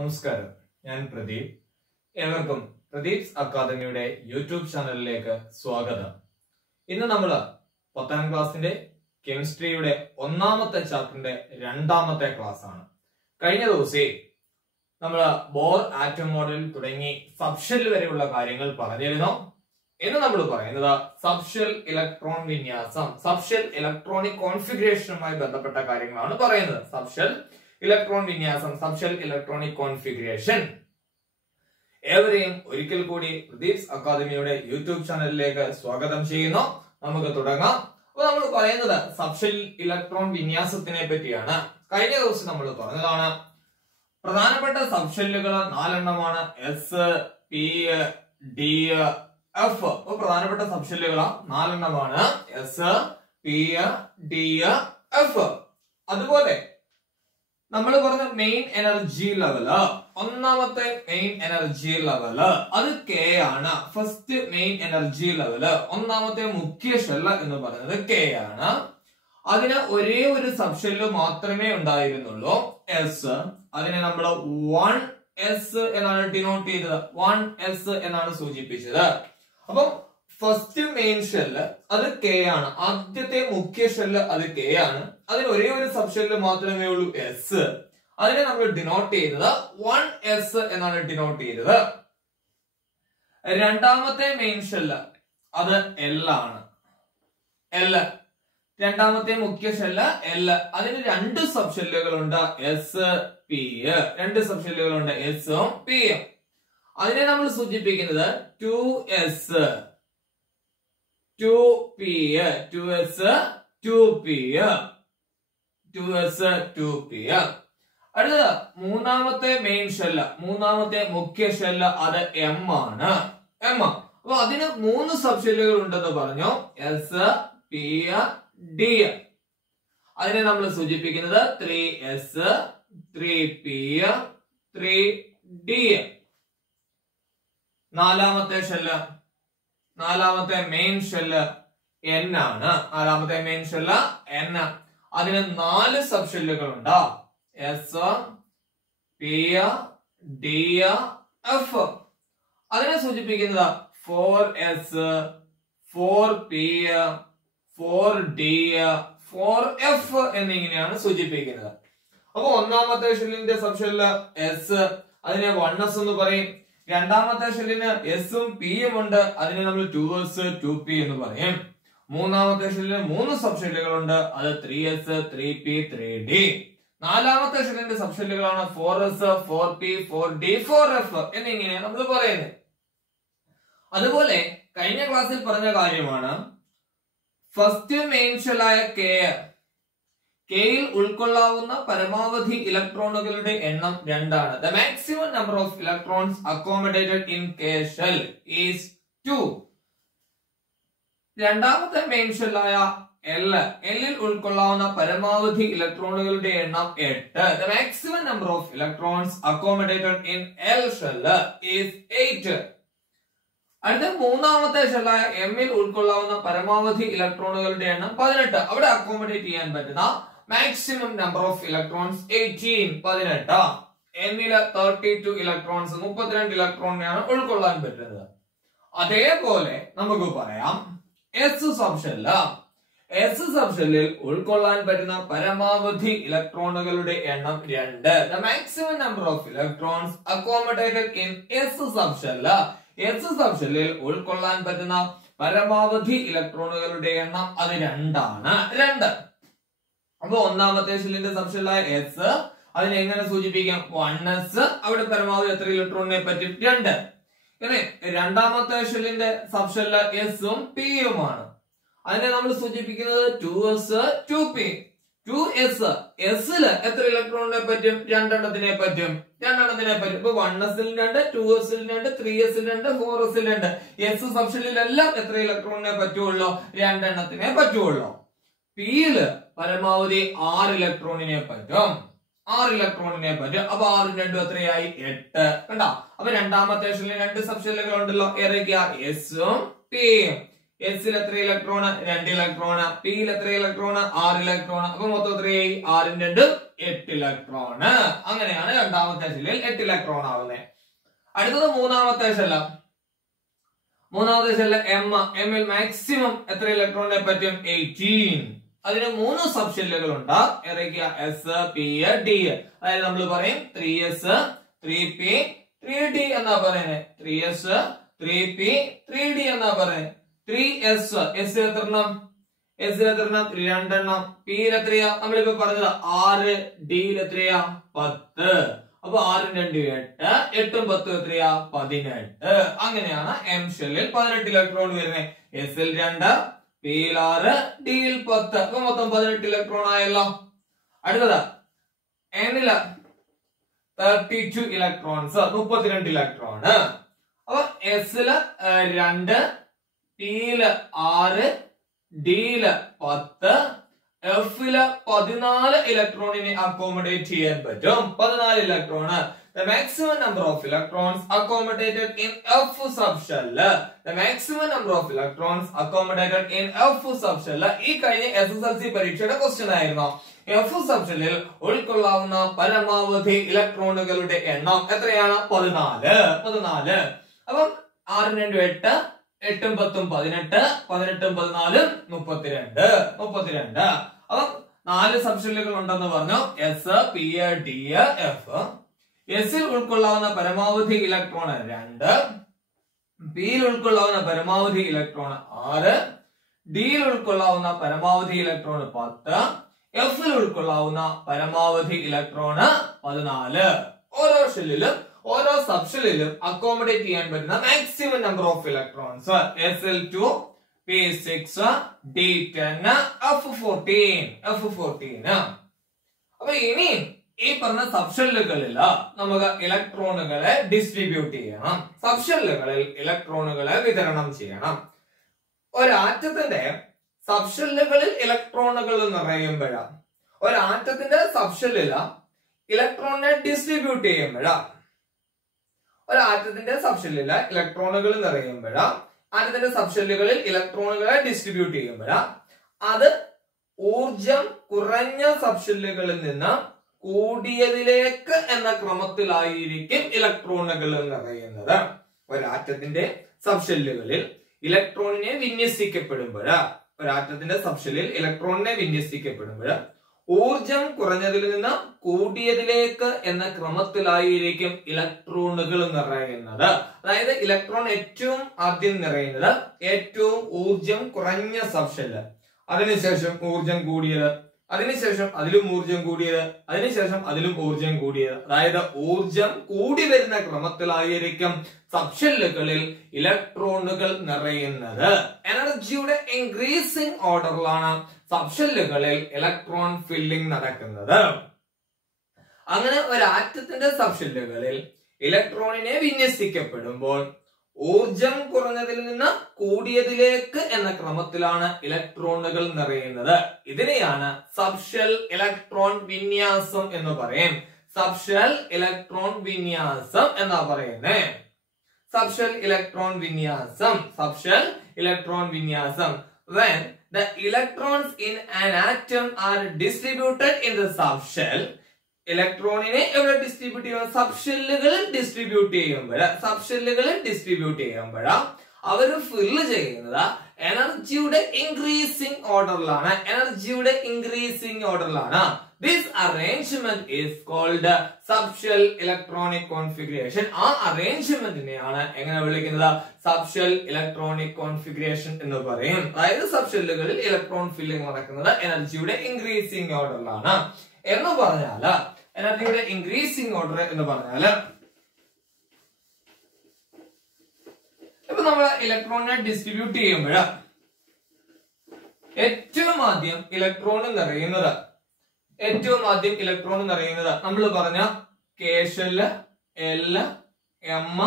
നമസ്കാരം, ഞാൻ പ്രദീപ്. ഏവർക്കും പ്രദീപ്സ് അക്കാദമിയുടെ യൂട്യൂബ് ചാനലിലേക്ക് സ്വാഗതം. ഇന്ന് നമ്മൾ 10ാം ക്ലാസ്സിന്റെ കെമിസ്ട്രിയുടെ ഒന്നാമത്തെ ചാപ്റ്ററിന്റെ രണ്ടാമത്തെ ക്ലാസ് ആണ്. കഴിഞ്ഞ ദിവസേ നമ്മൾ ബോർ ആറ്റം മോഡൽ തുടങ്ങി സബ്ഷെൽ വരെയുള്ള കാര്യങ്ങൾ പറഞ്ഞിരുന്നു. ഇന്ന് നമ്മൾ പറയുന്നത് സബ്ഷെൽ ഇലക്ട്രോൺ വിന്യാസം, സബ്ഷെൽ ഇലക്ട്രോണിക് കോൺഫിഗറേഷനുമായി ബന്ധപ്പെട്ട കാര്യങ്ങളാണ് പറയുന്നത്. സബ്ഷെൽ ഇലക്ട്രോൺ വിന്യാസം, സബ്ഷെൽ ഇലക്ട്രോണിക് കോൺഫിഗറേഷൻ. ഏവരെയും ഒരിക്കൽ കൂടി പ്രദീപ്സ് അക്കാദമിയുടെ യൂട്യൂബ് ചാനലിലേക്ക് സ്വാഗതം ചെയ്യുന്നു. നമുക്ക് തുടങ്ങാം. അപ്പൊ നമ്മൾ പറയുന്നത് സബ്ഷെൽ ഇലക്ട്രോൺ വിന്യാസത്തിനെ പറ്റിയാണ്. കഴിഞ്ഞ ദിവസം നമ്മൾ പറഞ്ഞതാണ് പ്രധാനപ്പെട്ട സബ്ഷെല്ലുകൾ 4 എസ്, പി, ഡി, എഫ്. അപ്പൊ പ്രധാനപ്പെട്ട സബ്ഷെല്ലുകൾ 4 എസ്, പി, ഡി, എഫ്. അതുപോലെ നമ്മൾ പറഞ്ഞ മെയിൻ എനർജി ലെവല്, ഒന്നാമത്തെ മെയിൻ എനർജി ലെവല് അത് കെ ആണ്. ഫസ്റ്റ് മെയിൻ എനർജി ലെവല്, ഒന്നാമത്തെ മുഖ്യ ഷെല്ല് എന്ന് പറയുന്നത് കെ ആണ്. അതിന് ഒരേ ഒരു സബ്ഷെല്ല് മാത്രമേ ഉണ്ടായിരുന്നുള്ളൂ, എസ്. അതിനെ നമ്മൾ 1s എന്നാണ് ഡിനോട്ട് ചെയ്തത്, 1s എന്നാണ് സൂചിപ്പിച്ചത്. അപ്പം ഫസ്റ്റ് മെയിൻ ഷെല്ല് അത് കെ ആണ്, ആദ്യത്തെ മുഖ്യ ഷെല്ല് അത് കെ ആണ്. അതിന് ഒരേ ഒരു സബ്ഷെല്ല് മാത്രമേ ഉള്ളൂ, എസ്. അതിനെ നമ്മൾ ഡിനോട്ട് ചെയ്തത് 1s എന്നാണ് ഡിനോട്ട് ചെയ്തത്. രണ്ടാമത്തെ മെയിൻ ഷെല്ല് അത് എൽ ആണ്, എൽ. രണ്ടാമത്തെ മുഖ്യ ഷെല്ല് എൽ. അതിന് 2 സബ്ഷെല്ലുകളുണ്ട്, എസ്, പി. 2 സബ്ഷെല്ലുകളുണ്ട്, എസും പിയും. അതിനെ നമ്മൾ സൂചിപ്പിക്കുന്നത് 2s, 2p, 2s, 2p, 2s, 2p. അടുത്തത് മൂന്നാമത്തെ മെയിൻ ഷെല്ല്, മൂന്നാമത്തെ മുഖ്യ ഷെല്ല് അത് എം ആണ്, എം. അപ്പൊ അതിന് 3 സബ്ഷെല്ലുകൾ ഉണ്ടെന്ന് പറഞ്ഞു, എസ്, പി, ഡി. അതിനെ നമ്മൾ സൂചിപ്പിക്കുന്നത് 3s, 3p, 3d. നാലാമത്തെ ഷെല്ല്, നാലാമത്തെ മെയിൻ ഷെല്ല് എൻ ആണ്. നാലാമത്തെ മെയിൻ ഷെല്ല് എൻ. അതിന് 4 സബ്ഷെല്ലുകൾ ഉണ്ട്, എസ്, പി, ഡി, എഫ്. അതിനെ സൂചിപ്പിക്കുന്നത് 4s, 4p, 4d, 4f എന്നിങ്ങനെയാണ് സൂചിപ്പിക്കുന്നത്. അപ്പൊ ഒന്നാമത്തെ ഷെല്ലിന്റെ സബ്ഷെല്ല് എസ്, അതിനെ 1s എന്ന് പറയും. രണ്ടാമത്തെ ഷെല്ലിന് എസും പിയും ഉണ്ട്, അതിനെ നമ്മൾ 2s, 2p എന്ന് പറയും. മൂന്നാമത്തെ ഷെല്ലിന് 3 സബ്ഷെല്ലുകളുണ്ട്, അത് 3s, 3p, 3d. നാലാമത്തെ ഷെല്ലിന്റെ സബ്ഷെല്ലുകളാണ് 4s, 4p, 4d, 4f എന്നിങ്ങനെ നമ്മൾ പറയുന്നത്. അതുപോലെ കഴിഞ്ഞ ക്ലാസ്സിൽ പറഞ്ഞ കാര്യമാണ് ഫസ്റ്റ് മെയിൻ ഷെല്ലായ കെ, കെയിൽ ഉൾക്കൊള്ളാവുന്ന പരമാവധി ഇലക്ട്രോണുകളുടെ എണ്ണം 2 ആണ്. The maximum number of electrons accommodated in K shell is 2. രണ്ടാമത്തെ മെയിൻ ഷെല്ലായ എൽ, എല്ലിൽ ഉൾക്കൊള്ളാവുന്ന പരമാവധി ഇലക്ട്രോണുകളുടെ എണ്ണം 8. The maximum number of electrons accommodated in L shell is 8. അടുത്ത മൂന്നാമത്തെ ഷെല്ലായ എമ്മിൽ ഉൾക്കൊള്ളാവുന്ന പരമാവധി ഇലക്ട്രോണുകളുടെ എണ്ണം 18. അവിടെ അക്കോമഡേറ്റ് ചെയ്യാൻ പറ്റുന്ന maximum number of electrons 18, 18. എന്നില് 32 electrons, 32 ഇലക്ട്രോണിനെയാണ് ഉൾക്കൊള്ളാൻ പറ്റുന്നത്. അതേപോലെ നമുക്ക് പറയാം എസ് സബ്ഷെല്ല്, എസ് സബ്ഷെല്ലിൽ ഉൾക്കൊള്ളാൻ പറ്റുന്ന പരമാവധി ഇലക്ട്രോണുകളുടെ എണ്ണം 2. The maximum number of electrons accommodated in S subshell, S സബ്ഷെല്ലിൽ ഉൾക്കൊള്ളാൻ പറ്റുന്ന പരമാവധി ഇലക്ട്രോണുകളുടെ എണ്ണം അത് 2 ആണ്, 2. അപ്പൊ ഒന്നാമത്തെ ഷെല്ലിന്റെ സബ്ഷെല്ലായ എസ്, അതിനെ എങ്ങനെ സൂചിപ്പിക്കാം, 1s. അവിടെ പരമാവധി എത്ര ഇലക്ട്രോണിനെ പറ്റും, 2. ഇങ്ങനെ രണ്ടാമത്തെ ഷെല്ലിന്റെ സബ്ഷെല്ല് എസും പിയുമാണ്. അതിനെ നമ്മൾ സൂചിപ്പിക്കുന്നത് 2s, 2p, 2s. എസില് എത്ര ഇലക്ട്രോണിനെ പറ്റും, 2 എണ്ണത്തിനെ പറ്റും, 2 എണ്ണത്തിനെ പറ്റും. ഇപ്പൊ 1s 2, 2s 2, 3s 2, 4s 2. S സബ്ഷെല്ലിലെല്ലാം എത്ര ഇലക്ട്രോണിനെ പറ്റുള്ളൂ, 2 എണ്ണത്തിനെ പറ്റുള്ളൂ. പിയില് പരമാവധി 6 ഇലക്ട്രോണിനെ പറ്റും, 6 ഇലക്ട്രോണിനെ പറ്റും. അപ്പൊ 6 2 എത്രയായി, 8. കണ്ടോ? അപ്പൊ രണ്ടാമത്തെ ഷെല്ലിൽ 2 സബ്ഷെല്ലുകൾ ഉണ്ടല്ലോ, ഏതൊക്കെയാ, എസും പിയും. എസിൽ എത്ര ഇലക്ട്രോൺ? 2 ഇലക്ട്രോൺ. പിയിൽ എത്ര ഇലക്ട്രോൺ? 6 ഇലക്ട്രോൺ. അപ്പൊ മൊത്തം എത്രയായി? 6 × 2 8 ഇലക്ട്രോൺ. അങ്ങനെയാണ് രണ്ടാമത്തെ ഷെല്ലിൽ 8 ഇലക്ട്രോൺ ആവുന്നത്. അടുത്തത് മൂന്നാമത്തെ ഷെല്ല്. മൂന്നാമത്തെ ഷെല്ല് എമ്മിൽ മാക്സിമം എത്ര ഇലക്ട്രോണിനെ പറ്റും? 18. അതിന് 3 സബ് ഷെല്ലുകൾ ഉണ്ട്. ഏതൊക്കെയാ? S, P, D. അതായത് നമ്മൾ പറയും 3s 3p 3d എന്നാ പറയുന്നത്. 3s 3p 3d എന്നാ പറയുന്നത്. 3s s എത്രണ്ണം? s എത്രണ്ണം? 2 എണ്ണം. p എത്രയാ? നമ്മളിപ്പോ പറഞ്ഞത് 6. d എത്രയാ? 10. അപ്പൊ 6 × 2 8, 8 ഉം 10 എത്രയാ? 18. അങ്ങനെയാണ് എം ഷെല്ലിൽ 18 ഇലക്ട്രോൺ വരുന്നത്. എസിൽ 2, പിയിൽ 6, ഡിയിൽ 10. അപ്പൊ മൊത്തം 18 ഇലക്ട്രോൺ ആയല്ലോ. അടുത്തത് എന്നില് 32 ഇലക്ട്രോൺസ്, 32 ഇലക്ട്രോൺ. അപ്പൊ എസില് 2, പിയില് 6, ഡിയില് 10, എഫില് 14 ഇലക്ട്രോണിനെ അക്കോമഡേറ്റ് ചെയ്യാൻ പറ്റും. 14 electron. The maximum number of electrons accommodated in F subshell. The maximum number of electrons accommodated in F subshell. ഈ കഴിഞ്ഞ SSLC പരീക്ഷയുടെ ക്വസ്റ്റ്യൻ ആയിരുന്നു. F subshellൽ ഉൾക്കൊള്ളാവുന്ന പരമാവധി ഇലക്ട്രോണുകളുടെ എണ്ണം എത്രയാണ്? 14. അപ്പം 6 × 2 8, 8 ഉം 10 ഉം 18, 18 ഉം 14 32. അപ്പം 4 സബ്ഷെല്ലുകൾ ഉണ്ടെന്ന് പറഞ്ഞു. S, P, D, F. എസിൽ ഉൾക്കൊള്ളാവുന്ന പരമാവധി ഇലക്ട്രോൺ 2, പിയിൽ ഉൾക്കൊള്ളാവുന്ന പരമാവധി ഇലക്ട്രോൺ 6, ഡിയിൽ ഉൾക്കൊള്ളാവുന്ന പരമാവധി ഇലക്ട്രോൺ 10, എഫിൽ ഉൾക്കൊള്ളാവുന്ന പരമാവധി ഇലക്ട്രോൺ 14. ഓരോ ഷെല്ലിലും ഓരോ സബ്ഷെല്ലിലും അക്കോമഡേറ്റ് ചെയ്യാൻ പറ്റുന്ന maximum number of electrons. SL2, P6, D10, F14. അപ്പൊ ഇനി ഈ പറഞ്ഞ സബ്ഷെല്ലുകളിൽ നമുക്ക് ഇലക്ട്രോണുകളെ ഡിസ്ട്രിബ്യൂട്ട് ചെയ്യണം. സബ്ഷെല്ലുകളിൽ ഇലക്ട്രോണുകളെ വിതരണം ചെയ്യണം. ഒരാറ്റത്തിന്റെ സബ്ഷെല്ലുകളിൽ ഇലക്ട്രോണുകൾ നിറയുമ്പോഴാണ്, ഒരാറ്റത്തിന്റെ സബ്ഷെല്ലില് ഇലക്ട്രോണിനെ ഡിസ്ട്രിബ്യൂട്ട് ചെയ്യുമ്പോഴാണ്, ഒരാറ്റത്തിന്റെ സബ്ഷെല്ലില് ഇലക്ട്രോണുകൾ നിറയുമ്പോഴാണ്, ആറ്റത്തിന്റെ സബ്ഷെല്ലുകളിൽ ഇലക്ട്രോണുകളെ ഡിസ്ട്രിബ്യൂട്ട് ചെയ്യുമ്പോഴാണ് അത് ഊർജം കുറഞ്ഞ സബ്ഷെല്ലുകളിൽ നിന്ന് കൂടിയതിലേക്ക് എന്ന ക്രമത്തിലായിരിക്കും ഇലക്ട്രോണുകൾ നിറയുന്നത്. ഒരാറ്റത്തിന്റെ സബ്ഷെല്ലുകളിൽ ഇലക്ട്രോണിനെ വിന്യസിക്കപ്പെടുമ്പോഴ്, ഒരാറ്റത്തിന്റെ സബ്ഷെല്ലിൽ ഇലക്ട്രോണിനെ വിന്യസിക്കപ്പെടുമ്പോഴ് ഊർജം കുറഞ്ഞതിൽ നിന്ന് കൂടിയതിലേക്ക് എന്ന ക്രമത്തിലായിരിക്കും ഇലക്ട്രോണുകൾ നിറയുന്നത്. അതായത് ഇലക്ട്രോൺ ഏറ്റവും ആദ്യം നിറയുന്നത് ഏറ്റവും ഊർജം കുറഞ്ഞ സബ്ഷെല്ല്, അതിനുശേഷം ഊർജം കൂടിയത്, അതിനുശേഷം അതിലും ഊർജം കൂടിയത്, അതിനുശേഷം അതിലും ഊർജം കൂടിയത്. അതായത് ഊർജം കൂടി വരുന്ന ക്രമത്തിലായിരിക്കും സബ്ഷെല്ലുകളിൽ ഇലക്ട്രോണുകൾ നിറയുന്നത്. എനർജിയുടെ ഇൻക്രീസിംഗ് ഓർഡറിലാണ് സബ്ഷെല്ലുകളിൽ ഇലക്ട്രോൺ ഫില്ലിംഗ് നടക്കുന്നത്. അങ്ങനെ ഒരു ആറ്റത്തിന്റെ സബ്ഷെല്ലുകളിൽ ഇലക്ട്രോണിനെ വിന്യസിക്കപ്പെടുമ്പോൾ ഊർജം കുറഞ്ഞതിൽ നിന്ന് കൂടിയതിലേക്ക് എന്ന ക്രമത്തിലാണ് ഇലക്ട്രോണുകൾ നിറയുന്നത്. ഇതിനെയാണ് സബ്ഷെൽ ഇലക്ട്രോൺ വിന്യാസം എന്ന് പറയും. സബ്ഷെൽ ഇലക്ട്രോൺ വിന്യാസം എന്നാ പറയുന്നത്. സബ്ഷെൽ ഇലക്ട്രോൺ വിന്യാസം, സബ്ഷെൽ ഇലക്ട്രോൺ വിന്യാസം. When the electrons in an atom are distributed in the subshell, ഇലക്ട്രോണിനെ എവിടെ ഡിസ്ട്രിബ്യൂട്ട് ചെയ്യുക? സബ്ഷെല്ലുകളിൽ ഡിസ്ട്രിബ്യൂട്ട് ചെയ്യുമ്പോഴാ അവര് ഫില്ല് ചെയ്യുന്നത് എനർജിയുടെ increasing ഓർഡറിലാണ്. This arrangement is called subshell electronic configuration. ആ അറേഞ്ച്മെന്റിനെയാണ് എങ്ങനെ വിളിക്കുന്നത്? സബ്ഷെൽ ഇലക്ട്രോണിക് കോൺഫിഗറേഷൻ എന്ന് പറയും. അതായത് സബ്ഷെല്ലുകളിൽ ഇലക്ട്രോൺ ഫില്ലിംഗ് നടക്കുന്നത് എനർജിയുടെ ഇൻക്രീസിംഗ് ഓർഡറിലാണ് എന്ന് പറഞ്ഞാല്, എനർജിയുടെ ഇൻക്രീസിംഗ് ഓർഡർ എന്ന് പറഞ്ഞാല് ഇപ്പൊ നമ്മൾ ഇലക്ട്രോണിനെ ഡിസ്ട്രിബ്യൂട്ട് ചെയ്യുമ്പോഴ് ഏറ്റവും ആദ്യം ഇലക്ട്രോൺ നിറയുന്നത് നമ്മൾ പറഞ്ഞ K shell, L, M,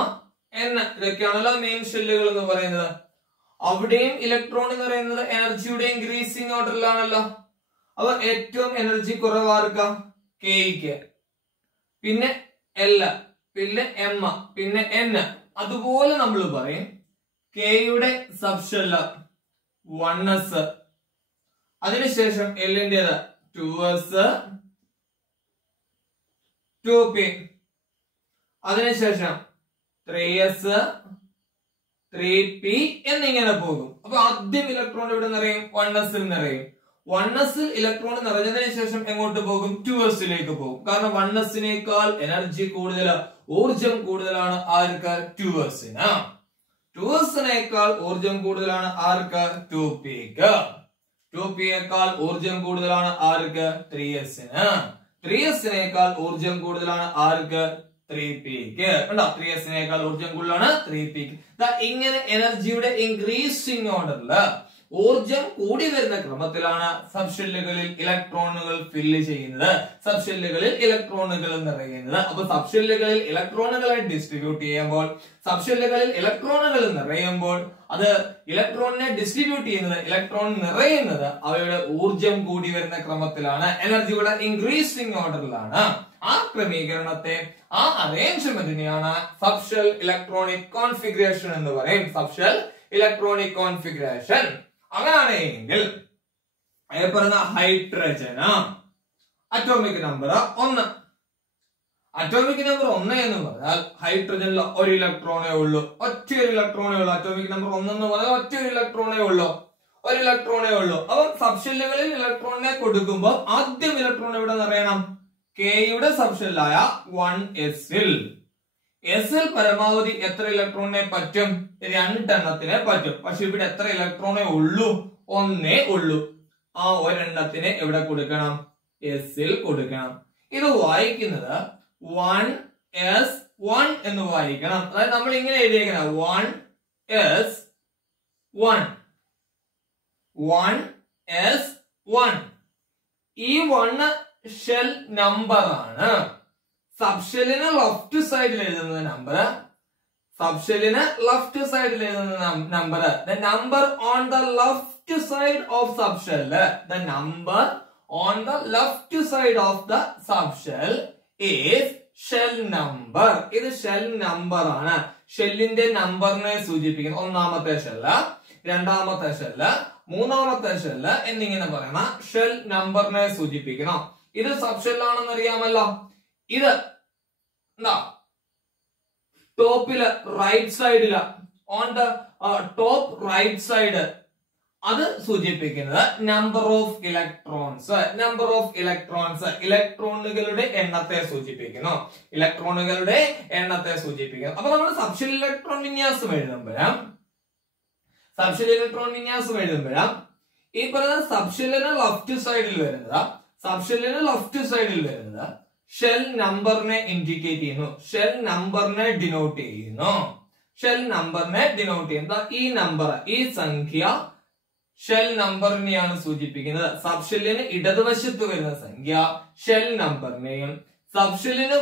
N, ഇതൊക്കെയാണല്ലോ മെയിൻ ഷെല്ലുകൾ എന്ന് പറയുന്നത്. അവിടെയും ഇലക്ട്രോൺ നിറയുന്നത് എനർജിയുടെ ഇൻക്രീസിംഗ് ഓർഡറിലാണല്ലോ. അപ്പൊ ഏറ്റവും എനർജി കുറവാർക്കാം? കെയ്ക്ക്, പിന്നെ എൽ, പിന്നെ എം, പിന്നെ എൻ. അതുപോലെ നമ്മൾ പറയും കെയുടെ സബ്ഷെല്ല് 1s. അതിനുശേഷം Lന്റേത് 2s 2p. അതിനുശേഷം 3s 3p എന്നിങ്ങനെ പോകും. അപ്പൊ ആദ്യം ഇലക്ട്രോൺ ഇവിടെ നിറയും 1s നിറയും. 1s ഇലക്ട്രോൺ നിറഞ്ഞതിന് ശേഷം എങ്ങോട്ട് പോകും? 2s ലേക്ക് പോകും. കാരണം 1s നേക്കാൾ എനർജി കൂടുതൽ, ഊർജം കൂടുതലാണ് ആർക്ക്? 2s ന്. 2s നേക്കാൾ ഊർജം കൂടുതലാണ് ആർക്ക്? 2p ക്ക്. 2p യേക്കാൾ ഊർജം കൂടുതലാണ് ആർക്ക്? 3s ന്. 3s നേക്കാൾ ഊർജം കൂടുതലാണ് ആർക്ക്? 3p ക്ക്. കണ്ടോ? 3s നേക്കാൾ ഊർജം കൂടുതലാണ് 3p ക്ക്. ഇങ്ങനെ എനർജിയുടെ ഇൻക്രീസിംഗ് ഓർഡറിൽ ഊർജം കൂടി വരുന്ന ക്രമത്തിലാണ് സബ്ഷെല്ലുകളിൽ ഇലക്ട്രോണുകൾ ഫില്ല് ചെയ്യുന്നത്, സബ്ഷെല്ലുകളിൽ ഇലക്ട്രോണുകൾ നിറയുന്നത്. അപ്പൊ സബ്ഷെല്ലുകളിൽ ഇലക്ട്രോണുകളെ ഡിസ്ട്രിബ്യൂട്ട് ചെയ്യുമ്പോൾ, സബ്ഷെല്ലുകളിൽ ഇലക്ട്രോണുകൾ നിറയുമ്പോൾ അത് ഇലക്ട്രോണിനെ ഡിസ്ട്രിബ്യൂട്ട് ചെയ്യുന്നത്, ഇലക്ട്രോൺ നിറയുന്നത് അവയുടെ ഊർജം കൂടി വരുന്ന ക്രമത്തിലാണ്, എനർജിയുടെ ഇൻക്രീസിംഗ് ഓർഡറിലാണ്. ആ ക്രമീകരണത്തെ, ആ അറേഞ്ച്മെന്റിനെയാണ് സബ്ഷെൽ ഇലക്ട്രോണിക് കോൺഫിഗറേഷൻ എന്ന് പറയും. Subshell electronic configuration. അങ്ങനെയാണെങ്കിൽ പറയുന്ന ഹൈഡ്രജന് അറ്റോമിക് നമ്പർ 1. അറ്റോമിക് നമ്പർ 1 എന്ന് പറഞ്ഞാൽ ഹൈഡ്രജനിൽ ഒരു ഇലക്ട്രോണേ ഉള്ളൂ, ഒറ്റയൊരു ഇലക്ട്രോണേ ഉള്ളൂ. അറ്റോമിക് നമ്പർ 1 എന്ന് പറഞ്ഞാൽ ഒറ്റയൊരു ഇലക്ട്രോണേ ഉള്ളൂ, ഒരു ഇലക്ട്രോണേ ഉള്ളൂ. അപ്പം സബ്ഷെല്ലുകളിൽ ഇലക്ട്രോണിനെ കൊടുക്കുമ്പോൾ ആദ്യം ഇലക്ട്രോൺ ഇവിടെ നിറയണം കെയുടെ സബ്ഷെല്ലായ 1s-ൽ. എസിൽ പരമാവധി എത്ര ഇലക്ട്രോണിനെ പറ്റും? 2 എണ്ണത്തിനെ പറ്റും. പക്ഷെ ഇവിടെ എത്ര ഇലക്ട്രോണേ ഉള്ളൂ? 1 ഉള്ളൂ. ആ ഒരെണ്ണത്തിനെ എവിടെ കൊടുക്കണം? എസിൽ കൊടുക്കണം. ഇത് വായിക്കുന്നത് 1s1 എന്ന് വായിക്കണം. അതായത് നമ്മൾ ഇങ്ങനെ എഴുതിയേക്കണം 1s1 1s1. ഈ 1 ഷെൽ നമ്പർ ആണ്. സബ്ഷെല്ലിന് ലെഫ്റ്റ് സൈഡിൽ എഴുതുന്ന നമ്പർ, സബ്ഷെല്ലിന് ലെഫ്റ്റ് സൈഡിൽ എഴുതുന്ന number, the number on the left side of subshell, the number on the left side of the subshell is shell number. ഇത് ഷെൽ നമ്പർ ആണ്. ഷെല്ലിന്റെ നമ്പറിനെ സൂചിപ്പിക്കുന്ന ഒന്നാമത്തെ ഷെല്ല്, രണ്ടാമത്തെ ഷെല്ല്, മൂന്നാമത്തെ ഷെല്ല് എന്നിങ്ങനെ പറയുന്ന ഷെൽ നമ്പറിനെ സൂചിപ്പിക്കണം. ഇത് സബ്ഷെല്ലാണെന്ന് അറിയാമല്ലോ. ഇത് എന്താ? ടോപ്പില് റൈറ്റ് സൈഡില്, on the top right side, അത് സൂചിപ്പിക്കുന്നത് number of electrons. Number of electrons ഇലക്ട്രോണുകളുടെ എണ്ണത്തെ സൂചിപ്പിക്കുന്നു, ഇലക്ട്രോണുകളുടെ എണ്ണത്തെ സൂചിപ്പിക്കുന്നു. അപ്പൊ നമ്മൾ സബ്ഷെൽ ഇലക്ട്രോൺ വിന്യാസം എഴുതുമ്പോഴാണ്, സബ്ഷെൽ ഇലക്ട്രോൺ വിന്യാസം എഴുതുമ്പോഴാണ് ഈ പറയുന്ന സബ്ഷെല്ലിന് ലെഫ്റ്റ് സൈഡിൽ വരുന്നത്, സബ്ഷെല്ലിന് ലെഫ്റ്റ് സൈഡിൽ വരുന്നത് ഷെൽ നമ്പറിനെ ഇൻഡിക്കേറ്റ് ചെയ്യുന്നു, ഷെൽ നമ്പറിനെ ഡിനോട്ട് ചെയ്യുന്നു, ഷെൽ നമ്പറിനെ ഡിനോട്ട് ചെയ്യുന്നത്. ഈ നമ്പർ, ഈ സംഖ്യ ഷെൽ നമ്പറിനെയാണ് സൂചിപ്പിക്കുന്നത്. സബ്ഷെല്ലിന് ഇടതുവശത്ത് വരുന്ന സംഖ്യ ഷെൽ നമ്പറിനെയും, സബ്ഷെല്ലിന്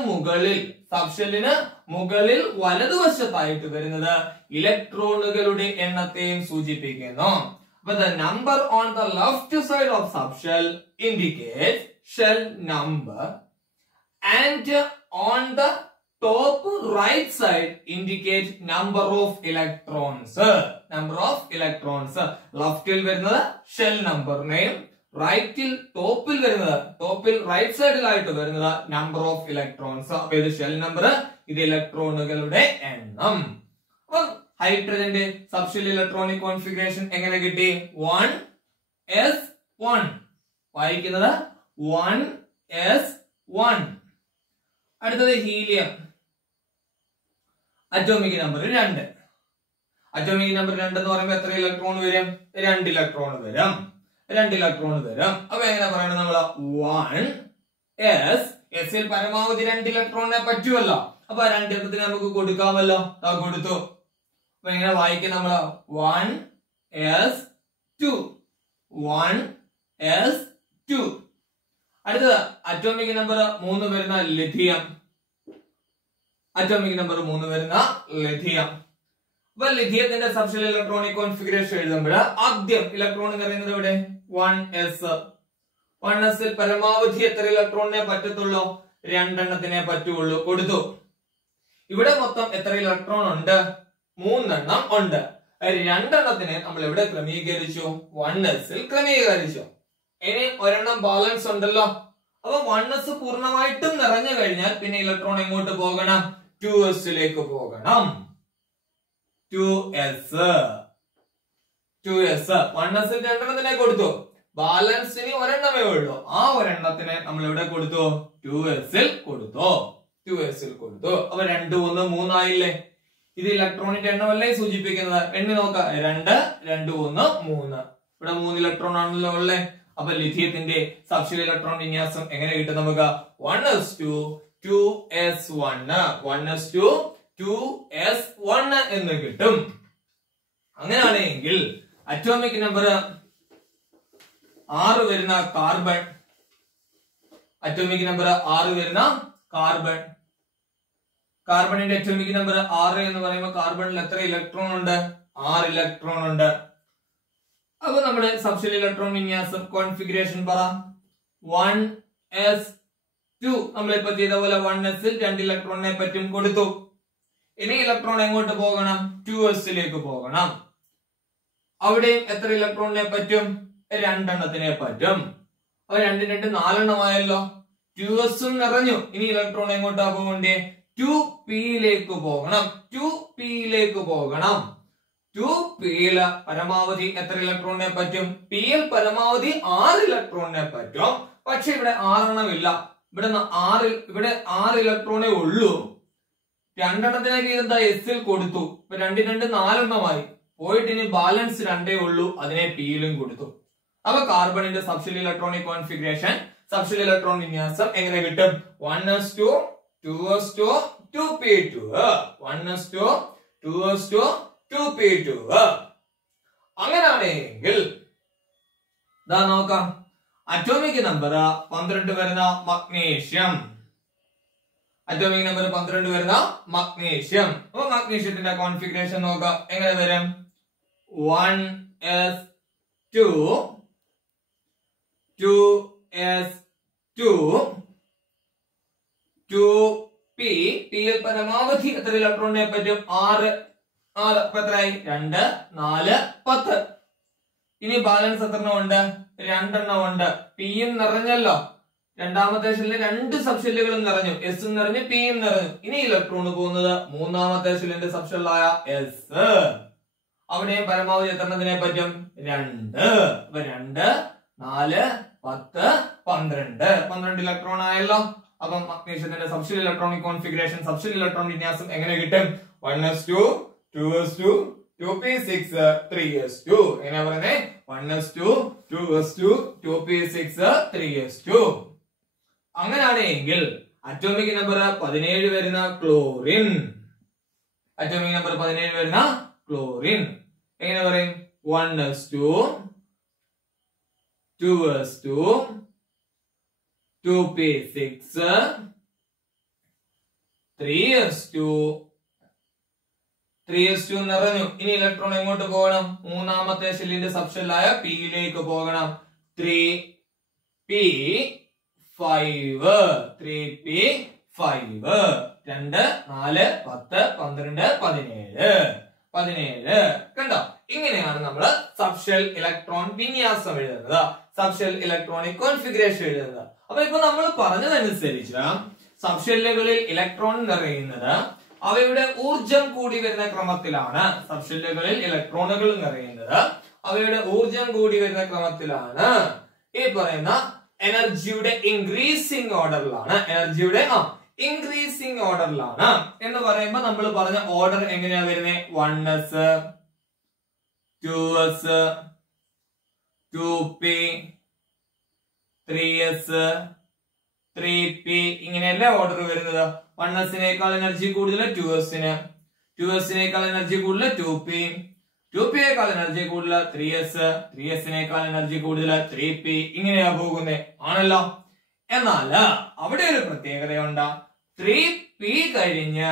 മുകളിൽ വലതുവശത്തായിട്ട് വരുന്നത് ഇലക്ട്രോണുകളുടെ എണ്ണത്തെയും സൂചിപ്പിക്കുന്നു. അപ്പൊ the number on the left side of subshell indicates shell number, and on the top right side indicates number of electrons. Number of electrons. Leftil വരുന്നത് ഷെൽ നമ്പറിനെയും, റൈറ്റിൽ ടോപ്പിൽ വരുന്നത്, ടോപ്പിൽ റൈറ്റ് സൈഡിലായിട്ട് വരുന്നത് നമ്പർ ഓഫ് ഇലക്ട്രോൺസ്. അപ്പൊ ഇത് ഷെൽ നമ്പർ, ഇത് ഇലക്ട്രോണുകളുടെ എണ്ണം. അപ്പൊ ഹൈഡ്രജന്റെ സബ്ഷെൽ ഇലക്ട്രോണിക് കോൺഫിഗറേഷൻ എങ്ങനെ കിട്ടി? 1s1 വായിക്കുന്നത് 1s1. അടുത്തത് helium, atomic number 2. Atomic number 2 എന്ന് പറയുമ്പോൾ എത്ര ഇലക്ട്രോൺ വരും? 2 ഇലക്ട്രോൺ വരും, 2 ഇലക്ട്രോൺ വരും. അപ്പൊ എങ്ങനെ പറയണം നമ്മള്? 1s, എസിൽ പരമാവധി 2 ഇലക്ട്രോണിനെ പറ്റുമല്ലോ. അപ്പൊ 2 എണ്ണത്തിന് നമുക്ക് കൊടുക്കാമല്ലോ. കൊടുത്തു. അപ്പൊ എങ്ങനെ വായിക്കാം നമ്മള്? 1s2 1s2. അടുത്തത് അറ്റോമിക് നമ്പർ 3 വരുന്ന ലിഥിയം, അറ്റോമിക് നമ്പർ 3 വരുന്ന ലിഥിയം. അപ്പൊ ലിഥിയത്തിന്റെ സബ്ഷെൽ ഇലക്ട്രോണിക് കോൺഫിഗറേഷൻ എഴുതുമ്പോൾ ആദ്യം ഇലക്ട്രോൺ നിറയുന്നത് ഇവിടെ 1s. 1sൽ പരമാവധി എത്ര ഇലക്ട്രോണിനെ പറ്റത്തുള്ളൂ? 2 എണ്ണത്തിനെ പറ്റുള്ളൂ. കൊടുത്തു. ഇവിടെ മൊത്തം എത്ര ഇലക്ട്രോൺ ഉണ്ട്? 3 എണ്ണം ഉണ്ട്. രണ്ടെണ്ണത്തിനെ നമ്മൾ എവിടെ ക്രമീകരിച്ചു? 1s ക്രമീകരിച്ചു. ഇനി ഒരെണ്ണം ബാലൻസ് ഉണ്ടല്ലോ. അപ്പൊ 1s പൂർണ്ണമായിട്ടും നിറഞ്ഞു കഴിഞ്ഞാൽ പിന്നെ ഇലക്ട്രോൺ എങ്ങോട്ട് പോകണം? 2s ലേക്ക് പോകണം. 2s 1s രണ്ടെണ്ണത്തിനെ കൊടുത്തു. ബാലൻസിന് ഒരെണ്ണമേ ഉള്ളൂ. ആ ഒരെണ്ണത്തിനെ നമ്മൾ എവിടെ കൊടുത്തു? 2s കൊടുത്തു. അപ്പൊ 2 1 3 ആയില്ലേ? ഇത് ഇലക്ട്രോണിന്റെ എണ്ണമല്ലേ സൂചിപ്പിക്കുന്നത്? എണ്ണി നോക്കാം. 2 2 1 3. ഇവിടെ 3 ഇലക്ട്രോൺ ആണല്ലോ ഉള്ളേ. അപ്പൊ ലിഥിയത്തിന്റെ സബ്ഷെൽ ഇലക്ട്രോൺ വിന്യാസം എങ്ങനെ കിട്ടും നമുക്ക്? 1s2 2s1 1s2 2s1 എന്ന് കിട്ടും. അങ്ങനെയാണെങ്കിൽ അറ്റോമിക് നമ്പർ 6 വരുന്ന കാർബൺ, അറ്റോമിക് നമ്പർ 6 വരുന്ന കാർബൺ, കാർബണിന്റെ അറ്റോമിക് നമ്പർ 6 എന്ന് പറയുമ്പോൾ കാർബണിൽ എത്ര ഇലക്ട്രോൺ ഉണ്ട്? 6 ഇലക്ട്രോൺ ഉണ്ട്. അപ്പൊ നമ്മുടെ സബ്ഷെൽ ഇലക്ട്രോൺ വിന്യാസം കോൺഫിഗറേഷൻ പറ. 1s2 നമ്മളിപ്പോ ചെയ്ത പോലെ 1s 2 ഇലക്ട്രോണിനെ പറ്റും കൊടുത്തു. ഇനി ഇലക്ട്രോൺ എങ്ങോട്ട് പോകണം? 2s ലേക്ക് പോകണം. അവിടെയും എത്ര ഇലക്ട്രോണിനെ പറ്റും? 2 എണ്ണത്തിനെ പറ്റും. അപ്പൊ 2 2 4 എണ്ണമായല്ലോ. 2s നിറഞ്ഞു. ഇനി ഇലക്ട്രോൺ എങ്ങോട്ടാ പോകണ്ടേ? 2p ലേക്ക് പോകണം. 2p ലേക്ക് പോകണം. 2p പരമാവധി എത്ര ഇലക്ട്രോണിനെ പറ്റും? p ൽ പരമാവധി 6 ഇലക്ട്രോണിനെ പറ്റും. പക്ഷെ ഇവിടെ 6 എണ്ണം ഇല്ല. ഇവിടെ 6 ഇലക്ട്രോണേ ഉള്ളൂ. 2 എണ്ണത്തിനെ എന്താ s ൽ കൊടുത്തു. ഇപ്പൊ 2 2 4 എണ്ണമായി. പോയിട്ട് ഇനി ബാലൻസ് 2 ഉള്ളൂ. അതിനെ p യിലും കൊടുത്തു. അപ്പൊ കാർബണിന്റെ subshell electronic configuration, subshell electron വിന്യാസം എങ്ങനെ കിട്ടും? 1s2 2s2 2p2 1s2 2s2 2p2. അങ്ങനെയാണെങ്കിൽ ഇതാ നോക്കാം. അറ്റോമിക് നമ്പർ 12 വരുന്ന മഗ്നീഷ്യം, അറ്റോമിക് നമ്പർ 12 വരുന്ന മഗ്നീഷ്യം. അപ്പൊ മഗ്നീഷ്യത്തിന്റെ കോൺഫിഗറേഷൻ നോക്കാം. എങ്ങനെ വരും? 1s2 2s2 2p. p ൽ പരമാവധി എത്ര ഇലക്ട്രോണിനെ പറ്റും? 6 എത്രയായി? 2 4 10. ഇനി ബാലൻസ് എത്ര ഉണ്ട്? 2 എണ്ണം ഉണ്ട്. p യും നിറഞ്ഞല്ലോ. രണ്ടാമത്തെ ഷെല്ലിൽ 2 സബ്ഷെല്ലുകളും നിറഞ്ഞു. s നിറഞ്ഞു, p യും നിറഞ്ഞു. ഇനി ഇലക്ട്രോൺ പോകുന്നത് മൂന്നാമത്തെ ഷെല്ലിന്റെ സബ്ഷെല്ലായ s. അവിടെയും പരമാവധി എത്ര എണ്ണത്തിനെ പറ്റും? 2. അപ്പൊ 2 4 10 12 ഇലക്ട്രോൺ ആയല്ലോ. അപ്പം മഗ്നീഷ്യത്തിന്റെ subshell electronic configuration, subshell electron വിന്യാസം എങ്ങനെ കിട്ടും? 1s2 2s2 2p6 3s2. എങ്ങനെ പറയുന്നേ? 1s2 2s2 2p6 3s2. അങ്ങനെയാണെങ്കിൽ അറ്റോമിക് നമ്പർ 17 വരുന്ന ക്ലോറിൻ, അറ്റോമിക് നമ്പർ 17 വരുന്ന ക്ലോറിൻ എങ്ങനെ പറയും? 1s2 2s2 2p6 3s2 നിറഞ്ഞു. ഇനി ഇലക്ട്രോൺ എങ്ങോട്ട് പോകണം? മൂന്നാമത്തെ ഷെല്ലിന്റെ സബ്ഷെല്ലായ p യിലേക്ക് പോകണം. 3p5 3p5 2 4 10 12 17 കണ്ടോ? ഇങ്ങനെയാണ് നമ്മൾ സബ്ഷെൽ ഇലക്ട്രോൺ വിന്യാസം എഴുതുന്നത്, സബ്ഷെൽ ഇലക്ട്രോണിക് കോൺഫിഗറേഷൻ എഴുതുന്നത്. അപ്പൊ ഇപ്പൊ നമ്മൾ പറഞ്ഞതനുസരിച്ച് സബ്ഷെല്ലുകളിൽ ഇലക്ട്രോൺ നിറയുന്നത് അവയുടെ ഊർജം കൂടി വരുന്ന ക്രമത്തിലാണ്. സബ്ഷെല്ലുകളിൽ ഇലക്ട്രോണുകൾ നിറയുന്നത് അവയുടെ ഊർജം കൂടി വരുന്ന ക്രമത്തിലാണ്. ഈ പറയുന്ന എനർജിയുടെ ഇൻക്രീസിംഗ് ഓർഡറിലാണ്, എനർജിയുടെ ഇൻക്രീസിംഗ് ഓർഡറിലാണ് എന്ന് പറയുമ്പോ നമ്മൾ പറഞ്ഞ ഓർഡർ എങ്ങനെയാ വരുന്നത്? 1s 2s 2p 3s 3p ഇങ്ങനെയല്ലേ ഓർഡർ വരുന്നത്. 1s എനർജി കൂടുതൽ 2s-ന്, 2s എനർജി കൂടുതൽ 2p, 2p എനർജി കൂടുതൽ 3s, 3s എനർജി കൂടുതൽ 3p. ഇങ്ങനെയാ പോകുന്നേ ആണല്ലോ. എന്നാൽ അവിടെ ഒരു പ്രത്യേകതയുണ്ട്. 3p കഴിഞ്ഞ്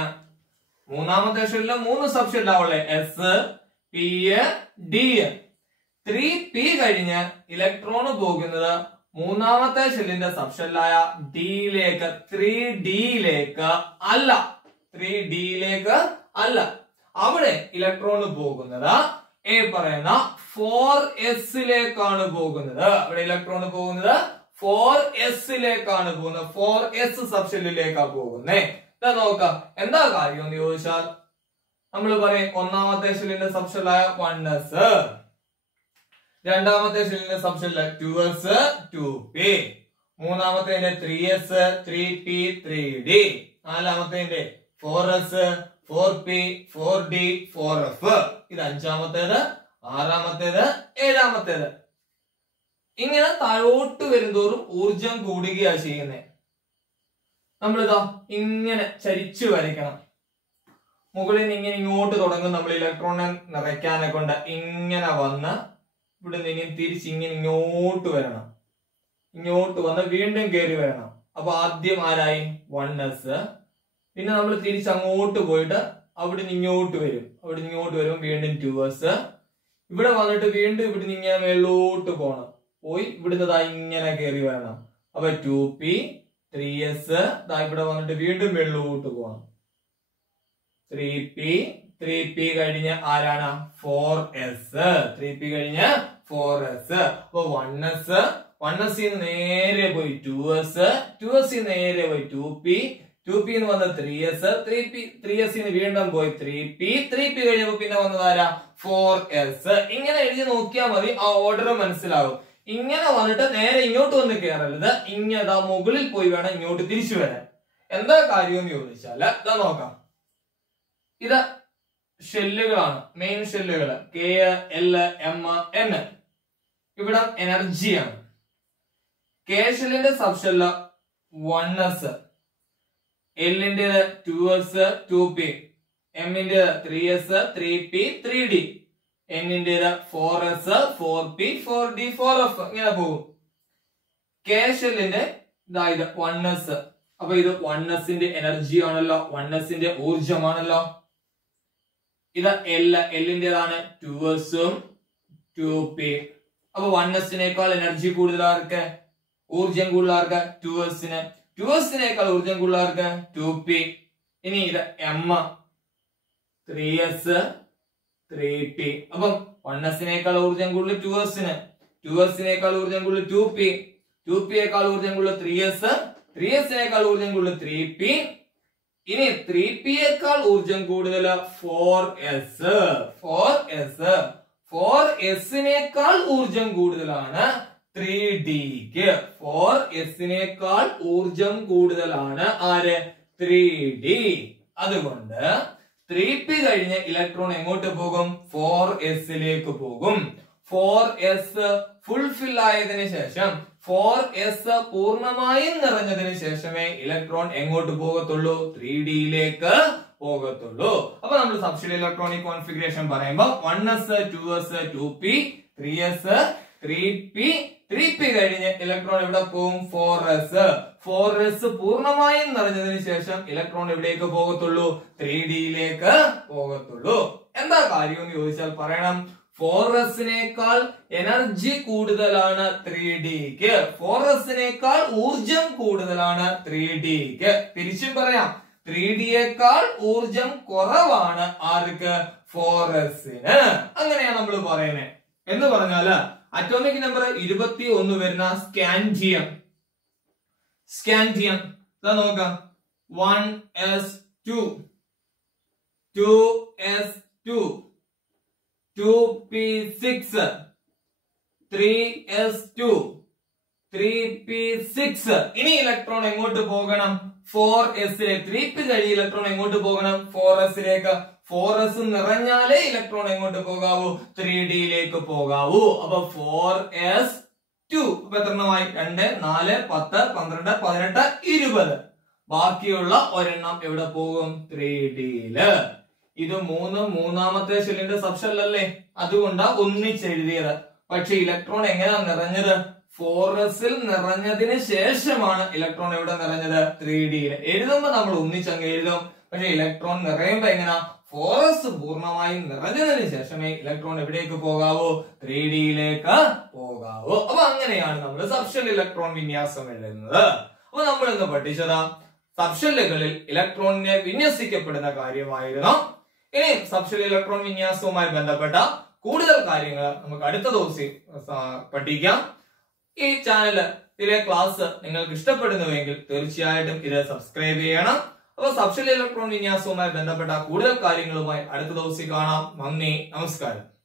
മൂന്നാമത്തെ ഷെല്ലിൽ 3 സബ്ഷെല്ലാവുള്ളേ, s p d. 3p കഴിഞ്ഞ് ഇലക്ട്രോൺ പോകുന്നത് മൂന്നാമത്തെ ഷെല്ലിന്റെ സബ്ഷെല്ലായ ഡിയിലേക്ക്, 3d അല്ല, 3d അല്ല. അവിടെ ഇലക്ട്രോൺ പോകുന്നത് പറയുന്ന 4s പോകുന്നത്. ഇവിടെ ഇലക്ട്രോൺ പോകുന്നത് 4s പോകുന്നത്. 4s സബ്ഷെല്ലിലേക്കാണ് പോകുന്നത്. ഇതാ നോക്കാം എന്താ കാര്യം എന്ന് ചോദിച്ചാൽ നമ്മൾ പറയും ഒന്നാമത്തെ ഷെല്ലിന്റെ സബ്ഷെല്ലായ 1s, രണ്ടാമത്തെ ഷെല്ലിന്റെ സബ്ഷെല്ല് 2s 2p, മൂന്നാമത്തെ 3s 3p 3d, നാലാമത്തെ 4s 4p 4d 4f, ഇത് അഞ്ചാമത്തേത്, ആറാമത്തേത്, ഏഴാമത്തേത്. ഇങ്ങനെ താഴോട്ട് വരുന്തോറും ഊർജം കൂടുകയാണ് ചെയ്യുന്നത്. നമ്മളിതാ ഇങ്ങനെ ചരിച്ചു വരയ്ക്കണം. മുകളിൽ നിന്ന് ഇങ്ങനെ ഇങ്ങോട്ട് തുടങ്ങും. നമ്മൾ ഇലക്ട്രോണിനെ നിറയ്ക്കാനെ കൊണ്ട് ഇങ്ങനെ വന്ന് ഇവിടെ നിന്ന് ഇങ്ങനെ തിരിച്ച് ഇങ്ങനെ ഇങ്ങോട്ട് വരണം. ഇങ്ങോട്ട് വന്ന് വീണ്ടും കയറി വരണം. അപ്പൊ ആദ്യം ആരായി 1s, പിന്നെ നമ്മൾ തിരിച്ച് അങ്ങോട്ട് പോയിട്ട് അവിടെ നിന്ന് ഇങ്ങോട്ട് വരും. അവിടെ നിന്ന് ഇങ്ങോട്ട് വരുമ്പോൾ വീണ്ടും 2s, ഇവിടെ വന്നിട്ട് വീണ്ടും ഇവിടെ നിന്ന് ഇങ്ങനെ മേലോട്ട് പോകണം. പോയി ഇവിടുന്ന് ഇങ്ങനെ കയറി വരണം. അപ്പൊ 2p 3s, ഇവിടെ വന്നിട്ട് വീണ്ടും മേലോട്ട് പോകണം. 3p കഴിഞ്ഞ് ആരാണ് 4s, 3p കഴിഞ്ഞ് 4s. അപ്പൊ 1s നേരെ പോയി 2s, 2s നേരെ പോയി 2p, 2p വന്ന് 3s, 3s വീണ്ടും പോയി 3p കഴിഞ്ഞപ്പോ പിന്നെ വന്നതാരാ 4s. ഇങ്ങനെ എഴുതി നോക്കിയാൽ മതി, ആ ഓർഡർ മനസ്സിലാവും. ഇങ്ങനെ വന്നിട്ട് നേരെ ഇങ്ങോട്ട് വന്ന് കയറരുത്, ഇങ്ങനെ മുകളിൽ പോയി വേണം ഇങ്ങോട്ട് തിരിച്ചു വരാൻ. എന്താ കാര്യം എന്ന് ചോദിച്ചാല് ഇതാ നോക്കാം. ഇത് ഷെല്ലുകളാണ്, main ഷെല്ലുകൾ K, L, M, N. ഇവിടെ എനർജിയാണ്. K ഷെല്ലിന്റെ subshell 1s, Lന്റെ 2s 2p, Mന്റെ 3s 3p 3d, Nന്റെ 4s 4p 4d 4f. ഇങ്ങനെ പോകും. K ഷെല്ലിന്റെ ഇത് 1s. അപ്പൊ ഇത് 1sന്റെ എനർജി ആണല്ലോ, 1sന്റെ ഊർജമാണല്ലോ. ഇത് Lന്റേതാണ് 2s ഉം 2p. അപ്പൊ 1sനേക്കാൾ എനർജി കൂടുതലാർക്ക്, ഊർജം കൂടുതലാർക്ക് 2sന്, 2sനേക്കാൾ ഊർജം കൂടുതലാർക്ക് 2p. ഇനി ഇത് M 3s 3p. അപ്പം 1sനേക്കാൾ ഊർജം കൂടുതൽ 2sന്, 2sനേക്കാൾ ഊർജം കൂടുതൽ 2p, 2pയേക്കാൾ ഊർജം കൂടുതൽ 3s, 3sനേക്കാൾ ഊർജം കൂടുതൽ 3p. ഇനി 3pയേക്കാൾ ഊർജം കൂടുതൽ 4s, 4sനേക്കാൾ ഊർജം കൂടുതലാണ് 3dക്ക്. 4sനേക്കാൾ ഊർജം കൂടുതലാണ് ആര് 3d. അതുകൊണ്ട് 3p കഴിഞ്ഞ് ഇലക്ട്രോൺ എങ്ങോട്ട് പോകും 4s പോകും. 4s ഫുൾഫിൽ ആയതിനു ശേഷം, 4s പൂർണ്ണമായും നിറഞ്ഞതിന് ശേഷമേ ഇലക്ട്രോൺ എങ്ങോട്ട് പോകത്തുള്ളൂ 3dയിലേക്ക് പോകത്തുള്ളൂ. അപ്പൊ നമ്മൾ സബ്ഷെൽ ഇലക്ട്രോണിക് കോൺഫിഗറേഷൻ പറയുമ്പോൾ 1s 2s 2p 3s 3p, 3p കഴിഞ്ഞ് ഇലക്ട്രോൺ എവിടെ പോകും 4s. 4s പൂർണ്ണമായും നിറഞ്ഞതിന് ശേഷം ഇലക്ട്രോൺ എവിടേക്ക് പോകത്തുള്ളൂ 3dയിലേക്ക് പോകത്തുള്ളൂ. എന്താ കാര്യം എന്ന് ചോദിച്ചാൽ പറയണം, 4sനേക്കാൾ എനർജി കൂടുതലാണ് 3dക്ക്, 4sനേക്കാൾ ഊർജം കൂടുതലാണ് 3dക്ക്. തിരിച്ചും പറയാം, 3dയേക്കാൾ ഊർജം കുറവാണ് ആർക്ക് 4sന്. അങ്ങനെയാണ് നമ്മൾ പറയുന്നത്. എന്ന് പറഞ്ഞാല് അറ്റോമിക് നമ്പർ 21 വരുന്ന സ്കാൻഡിയം, ഇതാ നോക്കാം. 1s2 2s2 2p6 3s2 3p6. ഇനി ഇലക്ട്രോൺ എങ്ങോട്ട് പോകണം 4sലേക്ക്. 3p കഴിഞ്ഞ് ഇലക്ട്രോൺ എങ്ങോട്ട് പോകണം 4sലേക്ക്. 4s നിറഞ്ഞാലേ ഇലക്ട്രോൺ എങ്ങോട്ട് പോകാവൂ 3dയിലേക്ക് പോകാവൂ. അപ്പൊ 4s2 അപ്പൊ എത്രണ്ണമായി 2 4 10 12 18 20. ബാക്കിയുള്ള ഒരെണ്ണം എവിടെ പോകും 3dയില്. ഇത് മൂന്നാമത്തെ ഷെല്ലിന്റെ സബ്ഷെല്ലല്ലേ, അതുകൊണ്ടാ ഒന്നിച്ചെഴുതിയത്. പക്ഷെ ഇലക്ട്രോൺ എങ്ങനെയാ നിറഞ്ഞത് 4sൽ നിറഞ്ഞതിന് ശേഷമാണ് ഇലക്ട്രോൺ എവിടെ നിറഞ്ഞത് 3dയിൽ. എഴുതുമ്പോ നമ്മൾ ഒന്നിച്ചങ്ങ് എഴുതും. പക്ഷെ ഇലക്ട്രോൺ നിറയുമ്പോ എങ്ങനെയാ 4s പൂർണ്ണമായും നിറഞ്ഞതിന് ശേഷമേ ഇലക്ട്രോൺ എവിടേക്ക് പോകാവൂ 3dയിലേക്ക് പോകാവൂ. അപ്പൊ അങ്ങനെയാണ് നമ്മൾ സബ്ഷെൽ ഇലക്ട്രോൺ വിന്യാസം എഴുതുന്നത്. അപ്പൊ നമ്മൾ ഇന്ന് പഠിച്ചതാ സബ്ഷെല്ലുകളിൽ ഇലക്ട്രോണിനെ വിന്യസിക്കപ്പെടുന്ന കാര്യമായിരുന്നു. ഇനി സബ്ഷെൽ ഇലക്ട്രോൺ വിന്യാസവുമായി ബന്ധപ്പെട്ട കൂടുതൽ കാര്യങ്ങൾ നമുക്ക് അടുത്ത ദിവസം പഠിക്കാം. ഈ ചാനലിലെ ക്ലാസ് നിങ്ങൾക്ക് ഇഷ്ടപ്പെടുന്നുവെങ്കിൽ തീർച്ചയായിട്ടും ഇത് സബ്സ്ക്രൈബ് ചെയ്യണം. അപ്പൊ സബ്ഷൽ ഇലക്ട്രോൺ വിന്യാസവുമായി ബന്ധപ്പെട്ട കൂടുതൽ കാര്യങ്ങളുമായി അടുത്ത ദിവസം കാണാം. നന്ദി, നമസ്കാരം.